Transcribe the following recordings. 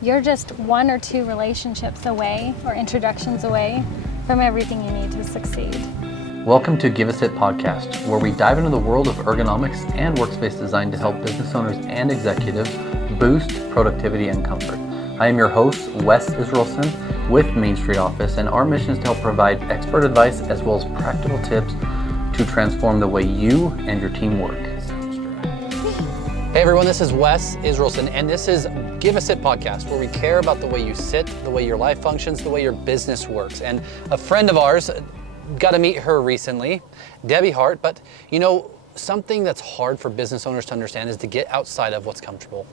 you're just 1 or 2 relationships away or introductions away from everything you need to succeed. Welcome to Give a Sit podcast, where we dive into the world of ergonomics and workspace design to help business owners and executives boost productivity and comfort. I am your host, Wes Israelson with Main Street Office, and our mission is to help provide expert advice as well as practical tips to transform the way you and your team work. Hey everyone, this is Wes Israelson, and this is Give a Sit podcast, where we care about the way you sit, the way your life functions, the way your business works. And a friend of ours, got to meet her recently, Debbie Hart, but you know, something that's hard for business owners to understand is to get outside of what's comfortable.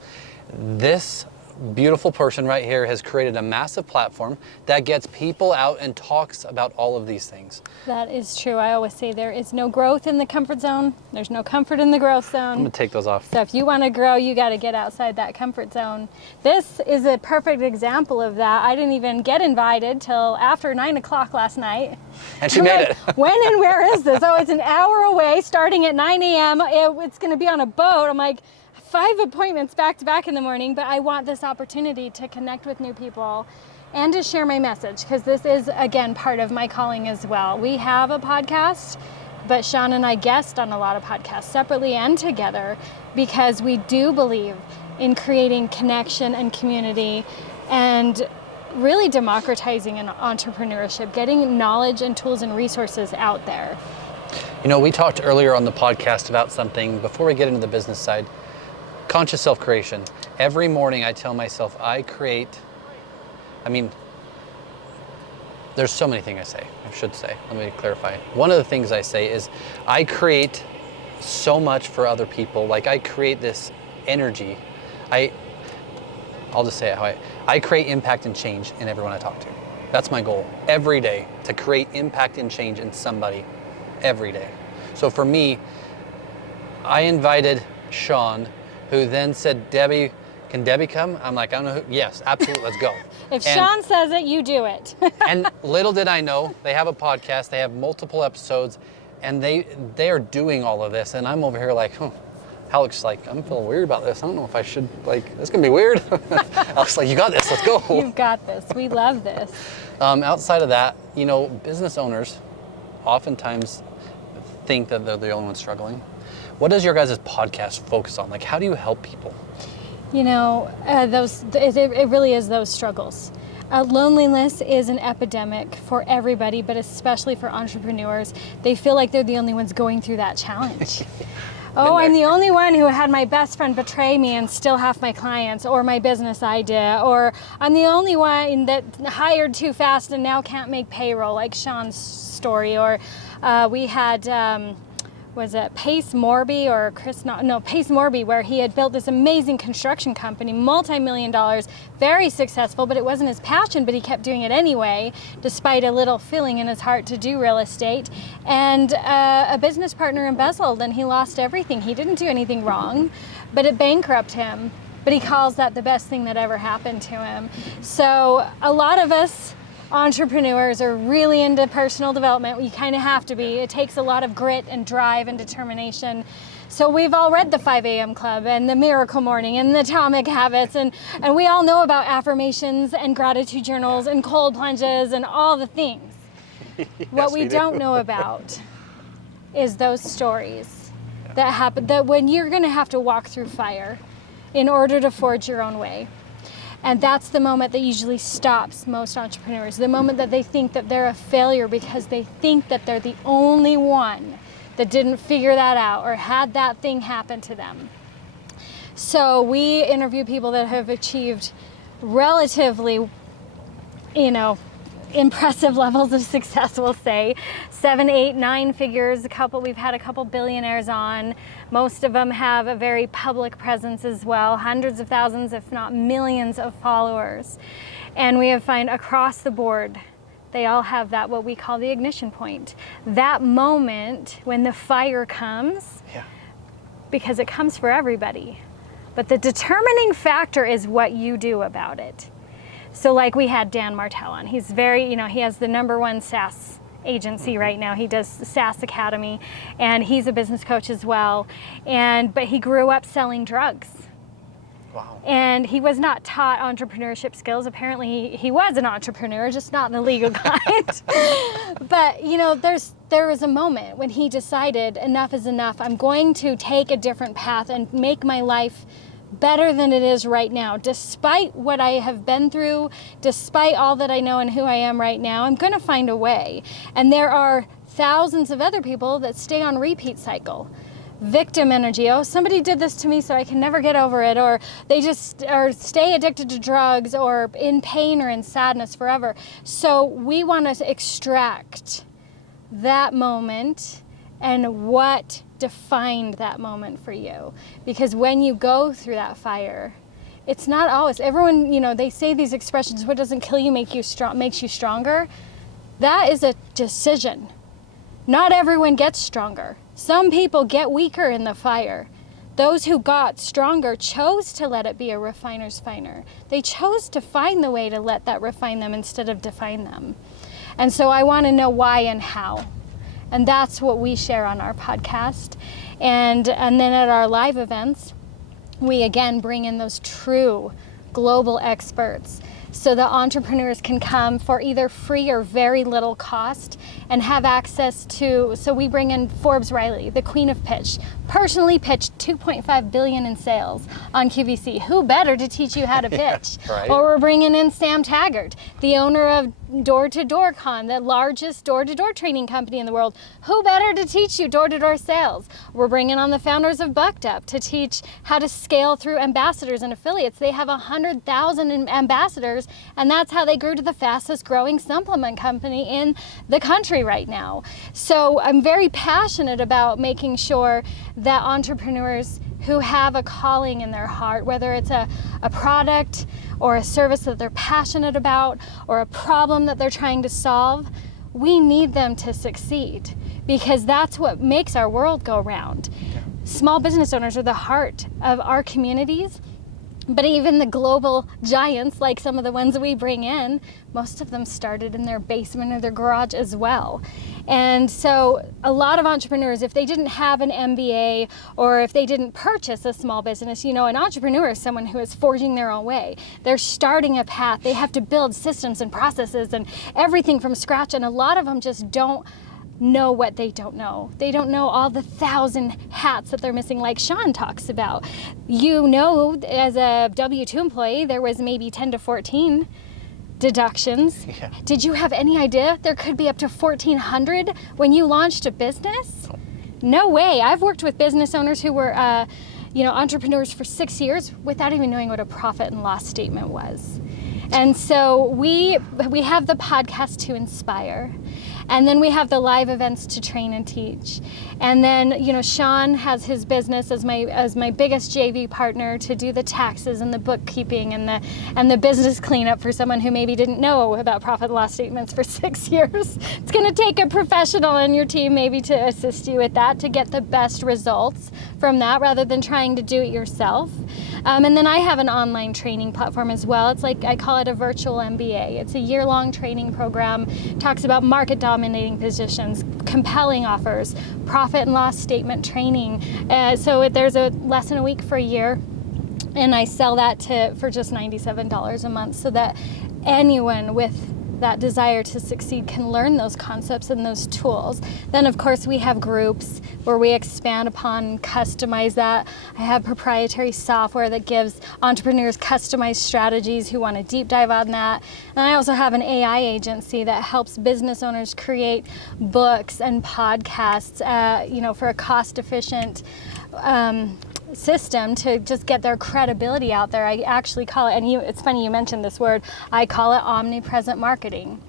This beautiful person right here has created a massive platform that gets people out and talks about all of these things. That is true. I always say there is no growth in the comfort zone. There's no comfort in the growth zone. I'm gonna take those off. So if you want to grow, you got to get outside that comfort zone. This is a perfect example of that. I didn't even get invited till after 9 o'clock last night. And she made it. When and where is this? Oh, it's an hour away starting at 9 a.m. It's going to be on a boat. I'm like, 5 appointments back to back in the morning, but I want this opportunity to connect with new people and to share my message, because this is, again, part of my calling as well. We have a podcast, but Sean and I guest on a lot of podcasts separately and together, because we do believe in creating connection and community and really democratizing entrepreneurship, getting knowledge and tools and resources out there. You know, we talked earlier on the podcast about something before we get into the business side. Conscious self-creation. Every morning I tell myself there's so many things I should say. Let me clarify. One of the things I say is I create so much for other people. Like, I create this energy. I'll just say it how I create impact and change in everyone I talk to. That's my goal every day, to create impact and change in somebody every day. So for me, I invited Sean, who then said, Debbie, can Debbie come? I'm like, I don't know who. Yes, absolutely, let's go. If Sean says it, you do it. And little did I know, they have a podcast, they have multiple episodes, and they are doing all of this, and I'm over here like, Alex, like, I'm feeling weird about this. I don't know if I should, it's gonna be weird. Alex, like, you got this, let's go. You've got this, we love this. Outside of that, you know, business owners oftentimes think that they're the only ones struggling. What does your guys' podcast focus on? Like, how do you help people? You know, it really is those struggles. Loneliness is an epidemic for everybody, but especially for entrepreneurs. They feel like they're the only ones going through that challenge. Oh, I'm the only one who had my best friend betray me and still half my clients, or my business idea, or I'm the only one that hired too fast and now can't make payroll, like Sean's story. Or we had... was it Pace Morby or Pace Morby, where he had built this amazing construction company, multi-million dollars, very successful, but it wasn't his passion, but he kept doing it anyway, despite a little feeling in his heart to do real estate. And a business partner embezzled, and he lost everything. He didn't do anything wrong, but it bankrupted him. But he calls that the best thing that ever happened to him. So a lot of us entrepreneurs are really into personal development. You kind of have to be. It takes a lot of grit and drive and determination. So we've all read the 5 a.m. Club and the Miracle Morning and the Atomic Habits, and we all know about affirmations and gratitude journals and cold plunges and all the things. Yes, what we don't know about is those stories that happen, that when you're going to have to walk through fire in order to forge your own way. And that's the moment that usually stops most entrepreneurs, the moment that they think that they're a failure because they think that they're the only one that didn't figure that out or had that thing happen to them. So we interview people that have achieved relatively, impressive levels of success, we'll say 7, 8, 9 figures. We've had a couple billionaires on. Most of them have a very public presence as well, hundreds of thousands, if not millions of followers. And we have found across the board, they all have that, what we call the ignition point. That moment when the fire comes, because it comes for everybody. But the determining factor is what you do about it. So like we had Dan Martell on. He's very, he has the #1 SaaS agency right now. He does the SaaS Academy, and he's a business coach as well. But he grew up selling drugs. Wow. And he was not taught entrepreneurship skills. Apparently he was an entrepreneur, just not in the legal kind. But there was a moment when he decided enough is enough. I'm going to take a different path and make my life better than it is right now. Despite what I have been through, despite all that I know and who I am right now, I'm going to find a way. And there are thousands of other people that stay on repeat cycle. Victim energy. Oh, somebody did this to me, so I can never get over it. Or they just stay addicted to drugs or in pain or in sadness forever. So we want to extract that moment and what defined that moment for you. Because when you go through that fire, it's not always, everyone, they say these expressions, what doesn't kill you makes you stronger. That is a decision. Not everyone gets stronger. Some people get weaker in the fire. Those who got stronger chose to let it be a refiner's finer. They chose to find the way to let that refine them instead of define them. And so I want to know why and how. And that's what we share on our podcast. And then at our live events, we again bring in those true global experts so that entrepreneurs can come for either free or very little cost and have access to, so we bring in Forbes Riley, the queen of pitch, personally pitched $2.5 billion in sales on QVC. Who better to teach you how to pitch? Right. Or we're bringing in Sam Taggart, the owner of Door to Door Con, the largest door-to-door training company in the world. Who better to teach you door-to-door sales? We're bringing on the founders of Bucked Up to teach how to scale through ambassadors and affiliates. They have 100,000 ambassadors, and that's how they grew to the fastest growing supplement company in the country right now. So I'm very passionate about making sure that entrepreneurs who have a calling in their heart, whether it's a product or a service that they're passionate about or a problem that they're trying to solve, we need them to succeed because that's what makes our world go round. Yeah. Small business owners are the heart of our communities, but even the global giants, like some of the ones we bring in, most of them started in their basement or their garage as well. And so a lot of entrepreneurs, if they didn't have an MBA or if they didn't purchase a small business, an entrepreneur is someone who is forging their own way. They're starting a path. They have to build systems and processes and everything from scratch. And a lot of them just don't know what they don't know. They don't know all the 1,000 hats that they're missing, like Sean talks about. As a W-2 employee, there was maybe 10 to 14 deductions. Yeah. Did you have any idea there could be up to 1,400 when you launched a business? No way. I've worked with business owners who were entrepreneurs for 6 years without even knowing what a profit and loss statement was. And so we have the podcast to inspire. And then we have the live events to train and teach. And then, Sean has his business as my biggest JV partner to do the taxes and the bookkeeping and the business cleanup for someone who maybe didn't know about profit and loss statements for 6 years. It's going to take a professional in your team maybe to assist you with that to get the best results from that rather than trying to do it yourself. And then I have an online training platform as well. It's like, I call it a virtual MBA. It's a year-long training program. Talks about market dominating positions, compelling offers, profit and loss statement training. So there's a lesson a week for a year, and I sell that for just $97 a month so that anyone with that desire to succeed can learn those concepts and those tools. Then of course we have groups where we expand upon, customize that. I have proprietary software that gives entrepreneurs customized strategies who want to deep dive on that. And I also have an AI agency that helps business owners create books and podcasts, for a cost efficient system to just get their credibility out there. I actually call it, and it's funny you mentioned this word, I call it omnipresent marketing.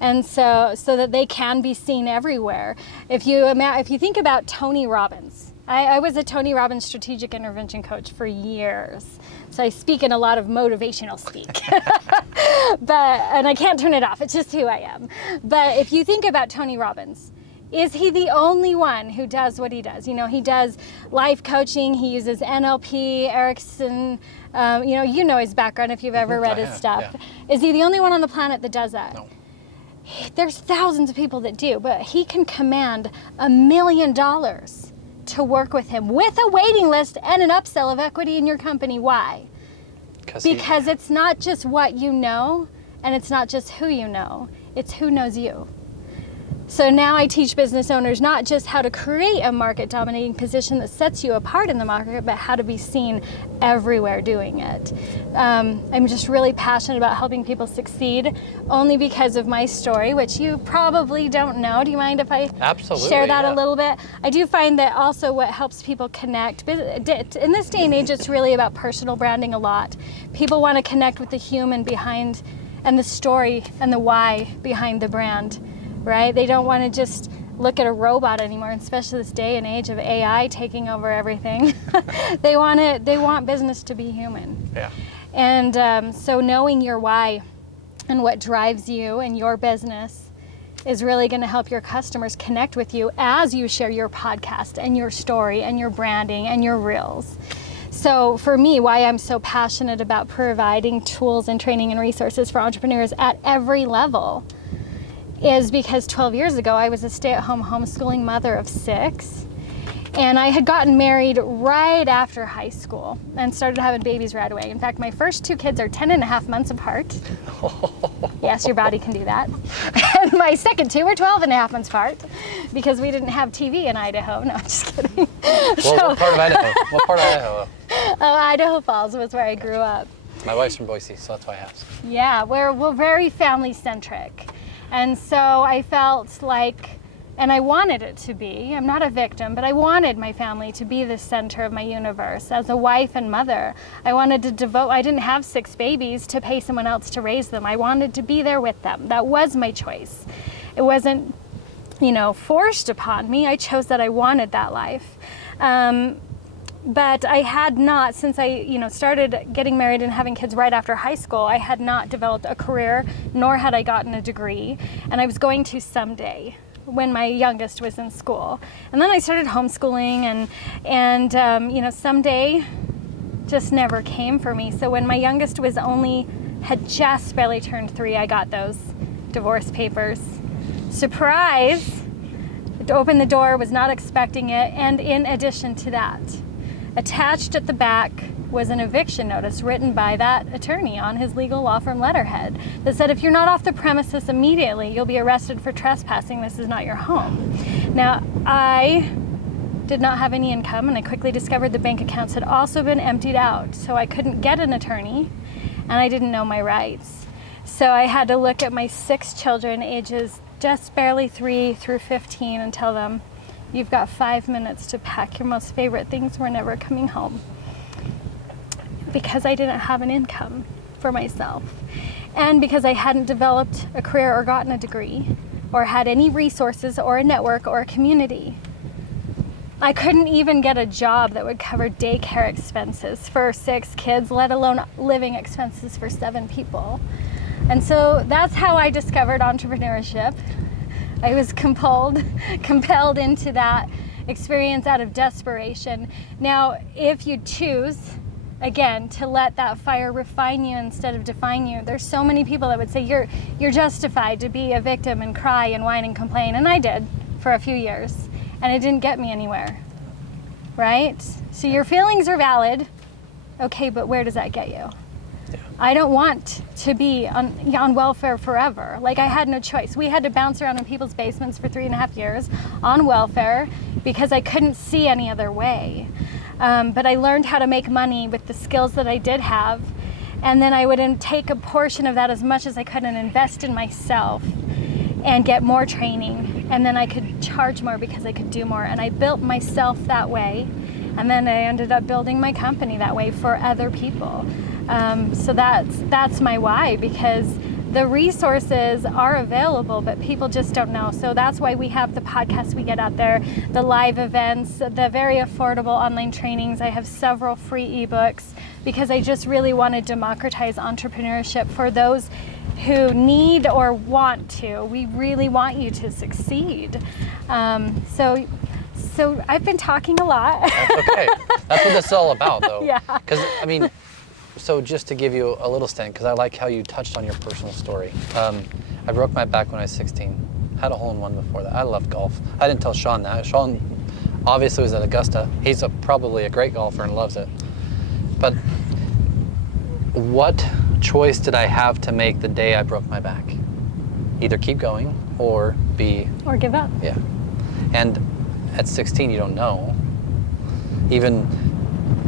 And so that they can be seen everywhere. If you think about Tony Robbins, I was a Tony Robbins strategic intervention coach for years. So I speak in a lot of motivational speak. And I can't turn it off, it's just who I am. But if you think about Tony Robbins, is he the only one who does what he does? He does life coaching, he uses NLP, Erickson, you know his background if you've ever read his stuff. Yeah. Is he the only one on the planet that does that? No. There's thousands of people that do, but he can command $1 million to work with him with a waiting list and an upsell of equity in your company. Why? Because it's not just what you know, and it's not just who you know, it's who knows you. So now I teach business owners not just how to create a market dominating position that sets you apart in the market, but how to be seen everywhere doing it. I'm just really passionate about helping people succeed, only because of my story, which you probably don't know. Do you mind if I share that a little bit? I do find that also what helps people connect. In this day and age, it's really about personal branding a lot. People want to connect with the human behind and the story and the why behind the brand. Right? They don't want to just look at a robot anymore, especially this day and age of AI taking over everything. They want business to be human. Yeah. And so knowing your why and what drives you and your business is really going to help your customers connect with you as you share your podcast and your story and your branding and your reels. So for me, why I'm so passionate about providing tools and training and resources for entrepreneurs at every level is because 12 years ago, I was a stay-at-home homeschooling mother of 6, and I had gotten married right after high school and started having babies right away. In fact, my first 2 kids are 10 and a half months apart. Yes, your body can do that. And my second 2 are 12 and a half months apart because we didn't have TV in Idaho. No, I'm just kidding. Well, what part of Idaho? What part of Idaho? Oh, Idaho Falls was where I grew up. My wife's from Boise, so that's why I asked. Yeah, we're very family-centric. And so I felt like, and I wanted it to be, I'm not a victim, but I wanted my family to be the center of my universe. As a wife and mother, I wanted to devote, I didn't have 6 babies to pay someone else to raise them. I wanted to be there with them. That was my choice. It wasn't, forced upon me. I chose that I wanted that life. But I had not, since I, started getting married and having kids right after high school, I had not developed a career, nor had I gotten a degree. And I was going to someday when my youngest was in school. And then I started homeschooling and someday just never came for me. So when my youngest had just barely turned 3, I got those divorce papers. Surprise! It opened the door, was not expecting it. And in addition to that, attached at the back was an eviction notice written by that attorney on his legal law firm letterhead that said, if you're not off the premises immediately, you'll be arrested for trespassing. This is not your home. Now, I did not have any income, and I quickly discovered the bank accounts had also been emptied out, so I couldn't get an attorney, and I didn't know my rights. So I had to look at my 6 children, ages just barely 3 through 15, and tell them, you've got 5 minutes to pack your most favorite things. We're never coming home. Because I didn't have an income for myself. And because I hadn't developed a career or gotten a degree, or had any resources or a network or a community. I couldn't even get a job that would cover daycare expenses for 6 kids, let alone living expenses for 7 people. And so that's how I discovered entrepreneurship. I was compelled into that experience out of desperation. Now, if you choose, again, to let that fire refine you instead of define you, there's so many people that would say you're justified to be a victim and cry and whine and complain, and I did for a few years, and it didn't get me anywhere, right? So your feelings are valid, okay, but where does that get you? I don't want to be on welfare forever. Like, I had no choice. We had to bounce around in people's basements for 3.5 years on welfare because I couldn't see any other way. But I learned how to make money with the skills that I did have. And then I would take a portion of that as much as I could and invest in myself and get more training. And then I could charge more because I could do more. And I built myself that way. And then I ended up building my company that way for other people. So that's my why, because the resources are available, but people just don't know. So that's why we have the podcasts we get out there, the live events, the very affordable online trainings. I have several free ebooks because I just really want to democratize entrepreneurship for those who need or want to. We really want you to succeed. So I've been talking a lot. That's okay. That's what this is all about, though. Yeah. Because, so just to give you a little stint, because I like how you touched on your personal story. I broke my back when I was 16. Had a hole-in-one before that. I love golf. I didn't tell Sean that. Sean obviously was at Augusta. He's probably a great golfer and loves it. But what choice did I have to make the day I broke my back? Either keep going or Or give up. Yeah. And at 16, you don't know. Even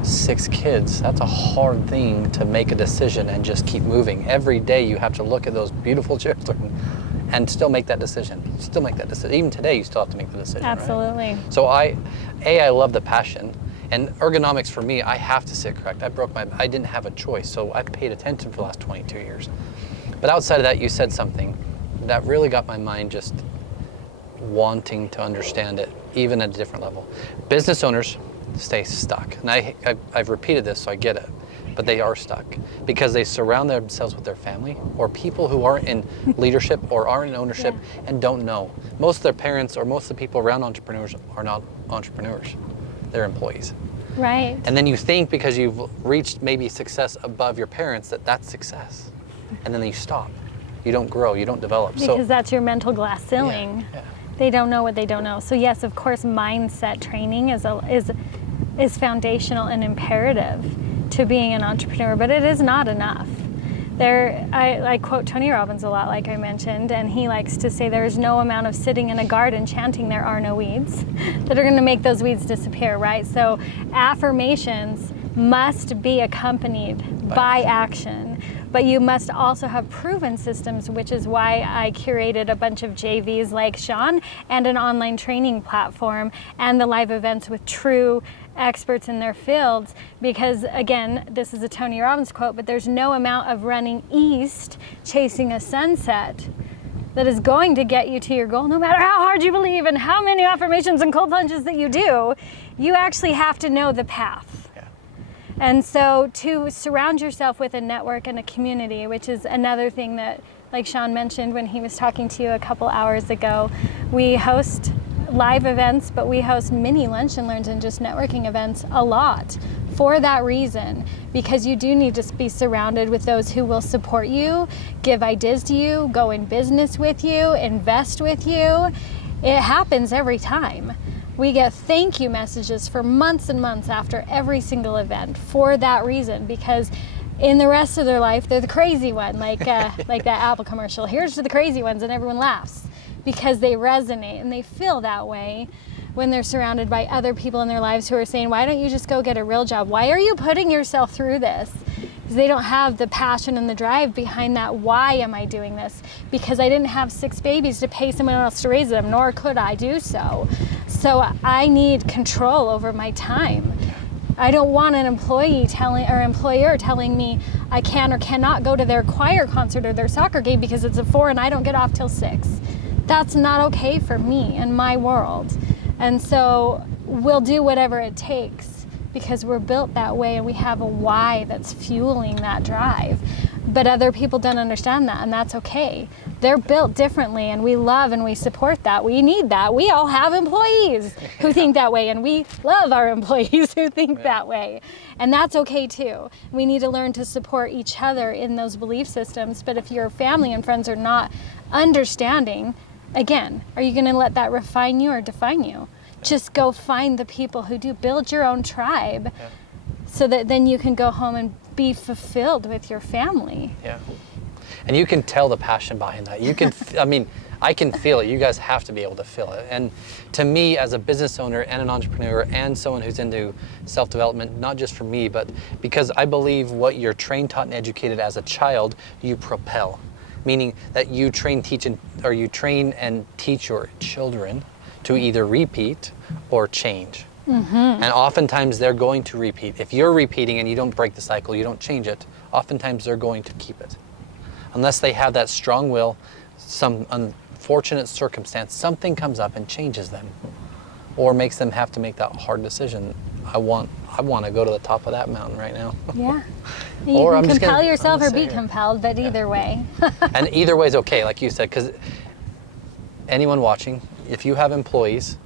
6 kids, that's a hard thing to make a decision and just keep moving. Every day you have to look at those beautiful children and still make that decision. Still make that decision. Even today, you still have to make the decision. Absolutely. Right? So I love the passion. And ergonomics for me, I have to sit correct. I didn't have a choice, so I paid attention for the last 22 years. But outside of that, you said something that really got my mind just wanting to understand it, even at a different level. Business owners stay stuck. And I've repeated this, so I get it. But they are stuck because they surround themselves with their family or people who aren't in leadership or aren't in ownership and don't know. Most of their parents or most of the people around entrepreneurs are not entrepreneurs. They're employees. Right. And then you think because you've reached maybe success above your parents that that's success. And then you stop. You don't grow, you don't develop. Because that's your mental glass ceiling. Yeah. They don't know what they don't know. So yes, of course, mindset training is foundational and imperative to being an entrepreneur, but it is not enough. I quote Tony Robbins a lot, like I mentioned, and he likes to say there's no amount of sitting in a garden chanting there are no weeds that are going to make those weeds disappear, right? So affirmations must be accompanied by action, but you must also have proven systems, which is why I curated a bunch of JVs like Sean and an online training platform and the live events with true experts in their fields, because again, this is a Tony Robbins quote, but there's no amount of running east chasing a sunset that is going to get you to your goal, no matter how hard you believe and how many affirmations and cold plunges that you do. You actually have to know the path. Yeah. And so to surround yourself with a network and a community, which is another thing that, like Sean mentioned when he was talking to you a couple hours ago, we host live events, but we host mini lunch and learns and just networking events a lot for that reason, because you do need to be surrounded with those who will support you, give ideas to you, go in business with you, invest with you. It happens every time. We get thank you messages for months and months after every single event for that reason, because in the rest of their life, they're the crazy one, like that Apple commercial. Here's to the crazy ones, and everyone laughs because they resonate and they feel that way when they're surrounded by other people in their lives who are saying, why don't you just go get a real job? Why are you putting yourself through this? Because they don't have the passion and the drive behind that. Why am I doing this? Because I didn't have 6 babies to pay someone else to raise them, nor could I do so. So I need control over my time. I don't want an employer telling me I can or cannot go to their choir concert or their soccer game because it's at 4 and I don't get off till 6. That's not okay for me and my world. And so we'll do whatever it takes because we're built that way and we have a why that's fueling that drive. But other people don't understand that, and that's okay. They're built differently, and we love and we support that. We need that. We all have employees who think that way, and we love our employees who think that way. And that's okay too. We need to learn to support each other in those belief systems. But if your family and friends are not understanding, again, are you going to let that refine you or define you? Just go find the people who do. Build your own tribe so that then you can go home and be fulfilled with your family. Yeah. And you can tell the passion behind that. You can, I can feel it. You guys have to be able to feel it. And to me, as a business owner and an entrepreneur and someone who's into self-development, not just for me, but because I believe what you're trained, taught, and educated as a child, you propel. Meaning that you train and teach your children to either repeat or change. Mm-hmm. And oftentimes they're going to repeat. If you're repeating and you don't break the cycle, you don't change it, oftentimes they're going to keep it. Unless they have that strong will, some unfortunate circumstance, something comes up and changes them or makes them have to make that hard decision. I want to go to the top of that mountain right now. Yeah. You or can compel yourself or be compelled, but either way. And either way is okay, like you said, because anyone watching, if you have employees,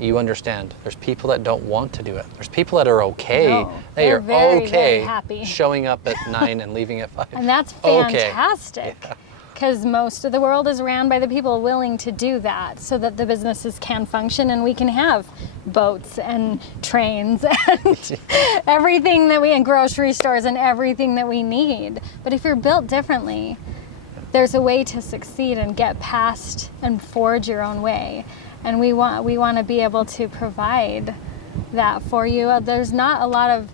you understand. There's people that don't want to do it. There's people that are okay. No, they are very, okay very happy. Showing up at 9 and leaving at 5. And that's fantastic. Okay. Yeah. because most of the world is ran by the people willing to do that so that the businesses can function and we can have boats and trains and everything that we, and grocery stores and everything that we need. But if you're built differently, there's a way to succeed and get past and forge your own way. And we want to be able to provide that for you. There's not a lot of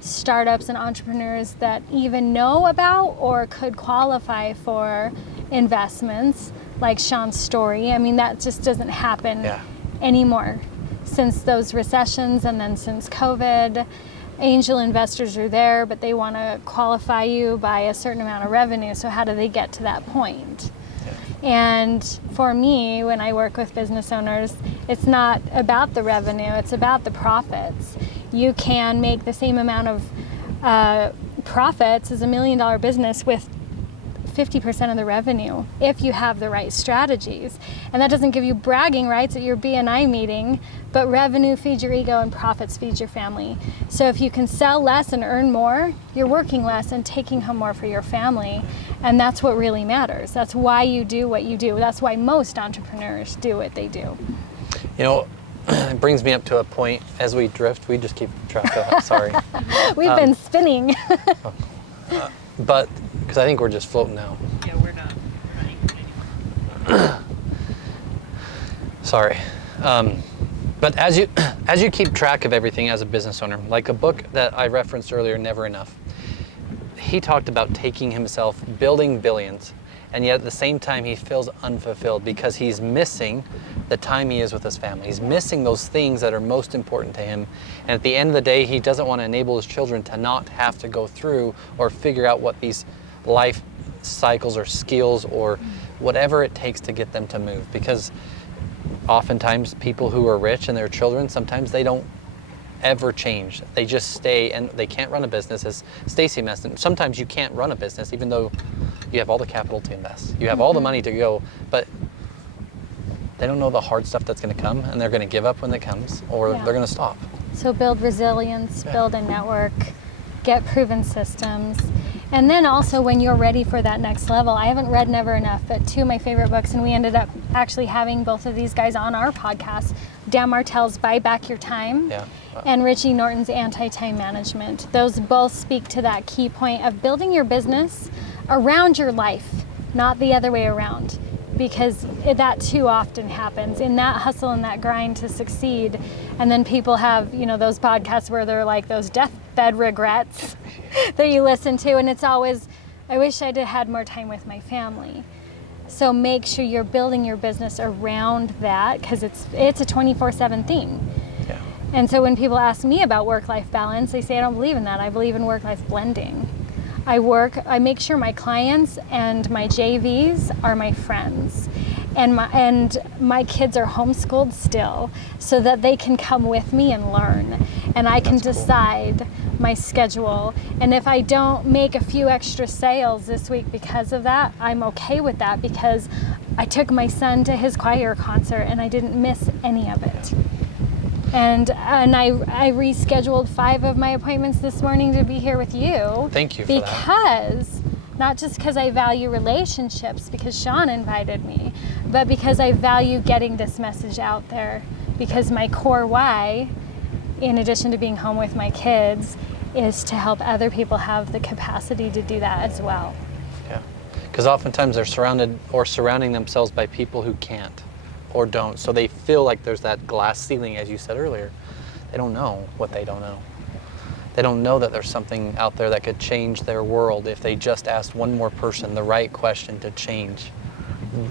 startups and entrepreneurs that even know about or could qualify for investments like Sean's story. I mean, that just doesn't happen anymore. Since those recessions and then since COVID, angel investors are there, but they want to qualify you by a certain amount of revenue. So how do they get to that point? And for me, when I work with business owners, it's not about the revenue, it's about the profits. You can make the same amount of profits as $1 million business with 50% of the revenue if you have the right strategies. And that doesn't give you bragging rights at your BNI meeting, but revenue feeds your ego and profits feeds your family. So if you can sell less and earn more, you're working less and taking home more for your family. And that's what really matters. That's why you do what you do. That's why most entrepreneurs do what they do. You know, it brings me up to a point as we drift. We just keep track of it. Sorry. We've been spinning. But because I think we're just floating now. Yeah, we're not running. Sorry. But as you keep track of everything as a business owner, like a book that I referenced earlier, Never Enough, he talked about taking himself, building billions, and yet at the same time he feels unfulfilled because he's missing the time he is with his family. He's missing those things that are most important to him. And at the end of the day, he doesn't want to enable his children to not have to go through or figure out what these life cycles or skills or whatever it takes to get them to move. Because oftentimes people who are rich and their children, sometimes they don't ever change. They just stay, and they can't run a business, as Stacy mentioned. Sometimes you can't run a business even though you have all the capital to invest. You have all the money to go, but they don't know the hard stuff that's going to come, and they're going to give up when it comes, or they're going to stop. So build resilience, build a network, get proven systems. And then also when you're ready for that next level, I haven't read Never Enough, but two of my favorite books, and we ended up actually having both of these guys on our podcast, Dan Martell's Buy Back Your Time and Richie Norton's Anti-Time Management. Those both speak to that key point of building your business around your life, not the other way around. Because that too often happens in that hustle and that grind to succeed. And then people have, you know, those podcasts where they're like those deathbed regrets that you listen to. And it's always, I wish I'd had more time with my family. So make sure you're building your business around that, because it's a 24/7 thing. Yeah. And so when people ask me about work-life balance, they say I don't believe in that. I believe in work-life blending. I make sure my clients and my JVs are my friends, and my kids are homeschooled still, so that they can come with me and learn, and I can decide my schedule. And if I don't make a few extra sales this week because of that, I'm okay with that, because I took my son to his choir concert and I didn't miss any of it. And I rescheduled 5 of my appointments this morning to be here with you. Thank you for that. Because, not just because I value relationships, because Sean invited me, but because I value getting this message out there. Because my core why, in addition to being home with my kids, is to help other people have the capacity to do that as well. Yeah, because oftentimes they're surrounding themselves by people who can't or don't, so they feel like there's that glass ceiling, as you said earlier. They don't know what they don't know. They don't know that there's something out there that could change their world if they just asked one more person the right question to change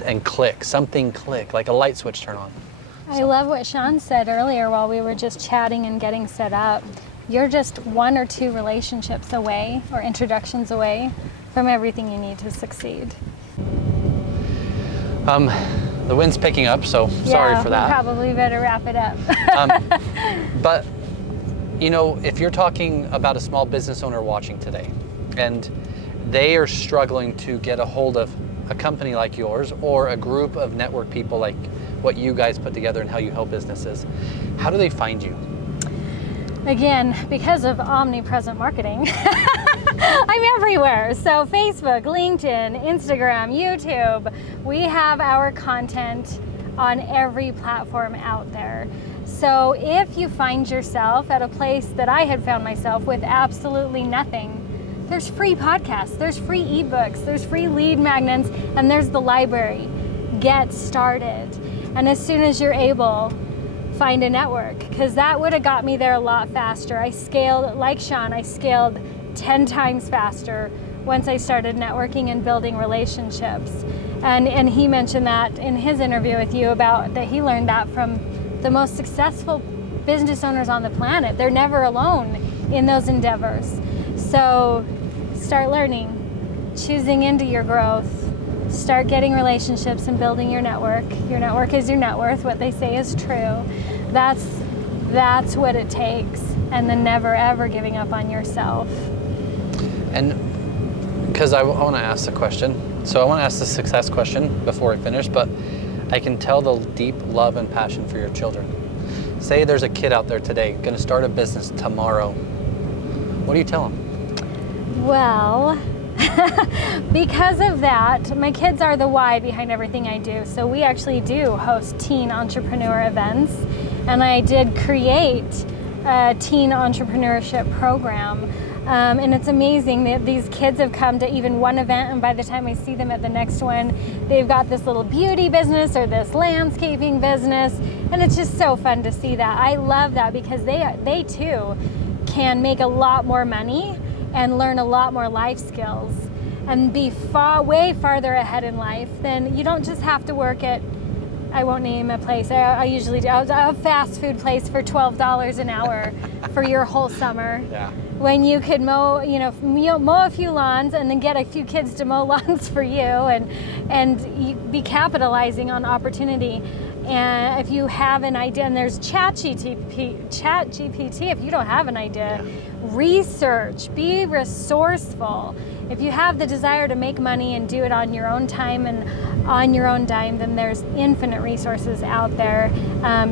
and something click, like a light switch turn on. I love what Sean said earlier while we were just chatting and getting set up. You're just 1 or 2 relationships away, or introductions away, from everything you need to succeed. The wind's picking up, so sorry for that. We probably better wrap it up. But, you know, if you're talking about a small business owner watching today, and they are struggling to get a hold of a company like yours, or a group of network people like what you guys put together and how you help businesses, how do they find you? Again, because of omnipresent marketing, I'm everywhere. So Facebook, LinkedIn, Instagram, YouTube. We have our content on every platform out there. So if you find yourself at a place that I had found myself with absolutely nothing, there's free podcasts, there's free ebooks, there's free lead magnets, and there's the library. Get started. And as soon as you're able, find a network, because that would have got me there a lot faster. I scaled, like Sean, I scaled 10 times faster once I started networking and building relationships. And he mentioned that in his interview with you about that he learned that from the most successful business owners on the planet. They're never alone in those endeavors. So start learning, choosing into your growth, start getting relationships and building your network. Your network is your net worth. What they say is true. That's what it takes. And then never ever giving up on yourself. And because I want to ask the question, so I want to ask the success question before I finish, but I can tell the deep love and passion for your children. Say there's a kid out there today going to start a business tomorrow. What do you tell them? Well, because of that, my kids are the why behind everything I do. So we actually do host teen entrepreneur events, and I did create a teen entrepreneurship program. And it's amazing that these kids have come to even one event, and by the time I see them at the next one, they've got this little beauty business or this landscaping business, and it's just so fun to see that. I love that because they too can make a lot more money and learn a lot more life skills and be way farther ahead in life. Then you don't just have to work at, I won't name a place, I usually do, a fast food place for $12 an hour for your whole summer. Yeah. When you could mow a few lawns and then get a few kids to mow lawns for you, and you be capitalizing on opportunity. And if you have an idea, and there's chat GPT, if you don't have an idea, research, be resourceful. If you have the desire to make money and do it on your own time and on your own dime, then there's infinite resources out there.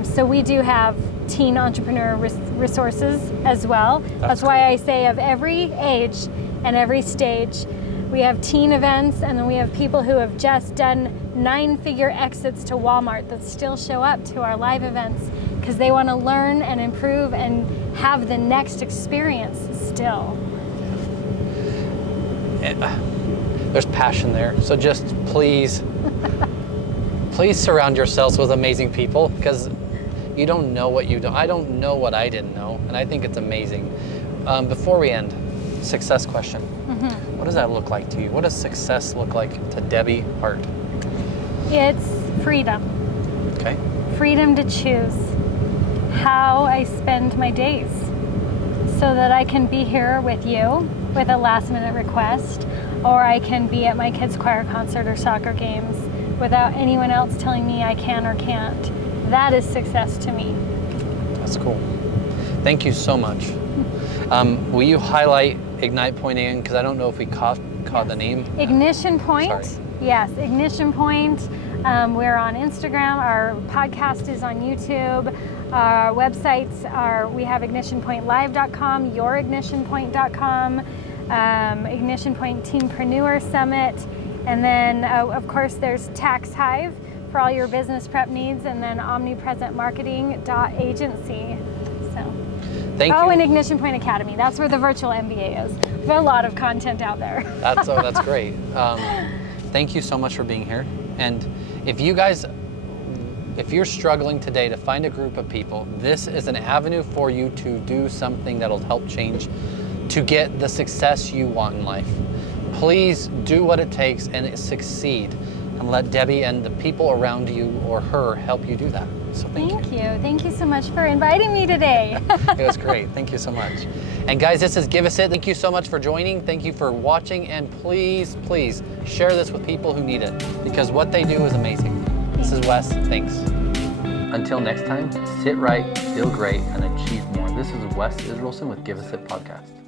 So we do have teen entrepreneur resources as well. That's why I say of every age and every stage, we have teen events, and then we have people who have just done 9-figure exits to Walmart that still show up to our live events because they want to learn and improve and have the next experience still. There's passion there. So just please surround yourselves with amazing people, because you don't know what you don't. I don't know what I didn't know, and I think it's amazing. Before we end, success question. Mm-hmm. What does that look like to you? What does success look like to Debbie Hart? It's freedom. Okay. Freedom to choose how I spend my days so that I can be here with you with a last minute request, or I can be at my kids' choir concert or soccer games without anyone else telling me I can or can't. That is success to me. That's cool. Thank you so much. Will you highlight Ignite Point again? Because I don't know if we caught the name. Ignition Point. Sorry. Yes, Ignition Point. We're on Instagram. Our podcast is on YouTube. Our websites are, we have ignitionpointlive.com, yourignitionpoint.com, Ignition Point Teenpreneur Summit, and then of course there's Tax Hive for all your business prep needs, and then omnipresentmarketing.agency. So. Thank you. And Ignition Point Academy. That's where the virtual MBA is. We have a lot of content out there. That's great. Thank you so much for being here. And if you're struggling today to find a group of people, this is an avenue for you to do something that'll help change to get the success you want in life. Please do what it takes and succeed, and let Debbie and the people around you or her help you do that. So thank you. Thank you so much for inviting me today. It was great. Thank you so much. And guys, this is Give Us It. Thank you so much for joining. Thank you for watching. And please, please share this with people who need it, because what they do is amazing. This is Wes. Thanks. Until next time, sit right, feel great, and achieve more. This is Wes Israelson with Give Us It Podcast.